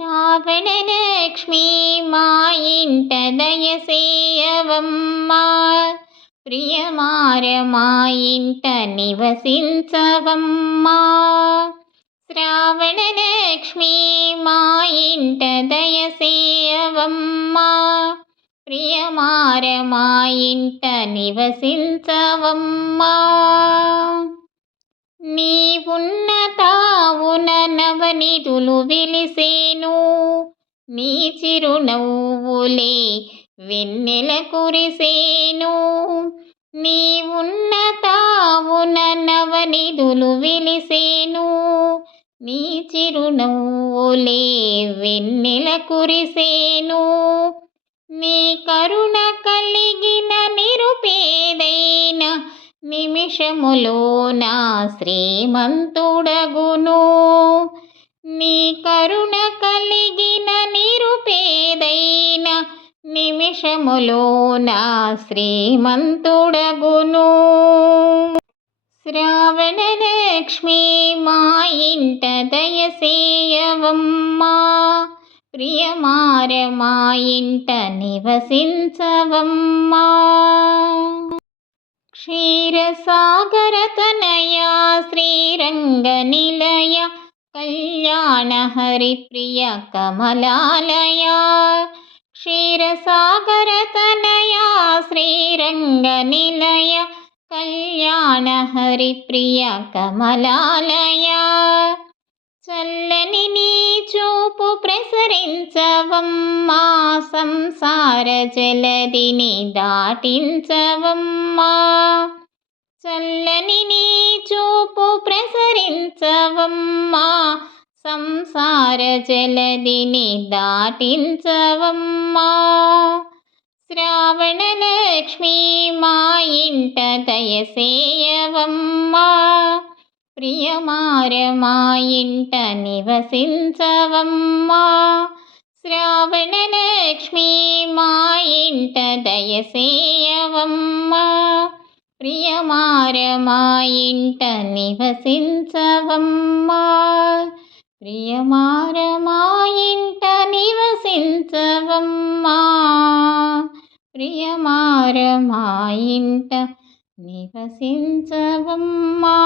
శ్రావణలక్ష్మీ మా ఇంట దయసేయవమ్మా, ప్రియమార మా ఇంట నివసించవమ్మా. శ్రావణలక్ష్మీ మా ఇంట దయసేయవమ్మా, ప్రియమార మా ఇంట నివసించవమ్మా. నీవున్న తావున నవనిధులు వెలిసేను, నీ చిరునవ్వులే వెన్నెల కురిసేను. నీవున్న తావున నవనిధులు వెలిసేను, నీ చిరునవ్వులే వెన్నెల కురిసేను. నీ కరుణ కలిగిన నిరుపేదైన నిమిషములోన శ్రీమంతుడగును. నీ కరుణ కలిగిన నిరుపేదైన నిమిషములోన శ్రీమంతుడగును. శ్రావణలక్ష్మీ మా ఇంట దయసేయవమ్మా, ప్రియమార మా ఇంట నివసించవమ్మా. క్షీరసాగర తనయా శ్రీరంగ నిలయ కళ్యాణ హరిప్రియ కమలాలయ. క్షీరసాగర తనయా శ్రీరంగ నిలయ కళ్యాణ హరిప్రియ కమలాలయ. చల్లని నీ చూపు ప్రసరించవమ్మా, సంసార జలదిని దాటించవమ్మా. చల్లని నీ చూపు ప్రసరించవమ్మా, సంసార జలదిని దాటించవమ్మా. శ్రావణలక్ష్మీ మా ఇంట దయసేయవమ్మా, ప్రియమార మా ఇంట నివసించవమ్మా. శ్రావణలక్ష్మీ మా ఇంట దయసేయవమ్మా, ప్రియమార మా ఇంట నివసించవమ్మా. ప్రియమార మా ఇంట నివసించవమ్మా, ప్రియమార మా ఇంట నివసించవమ్మా.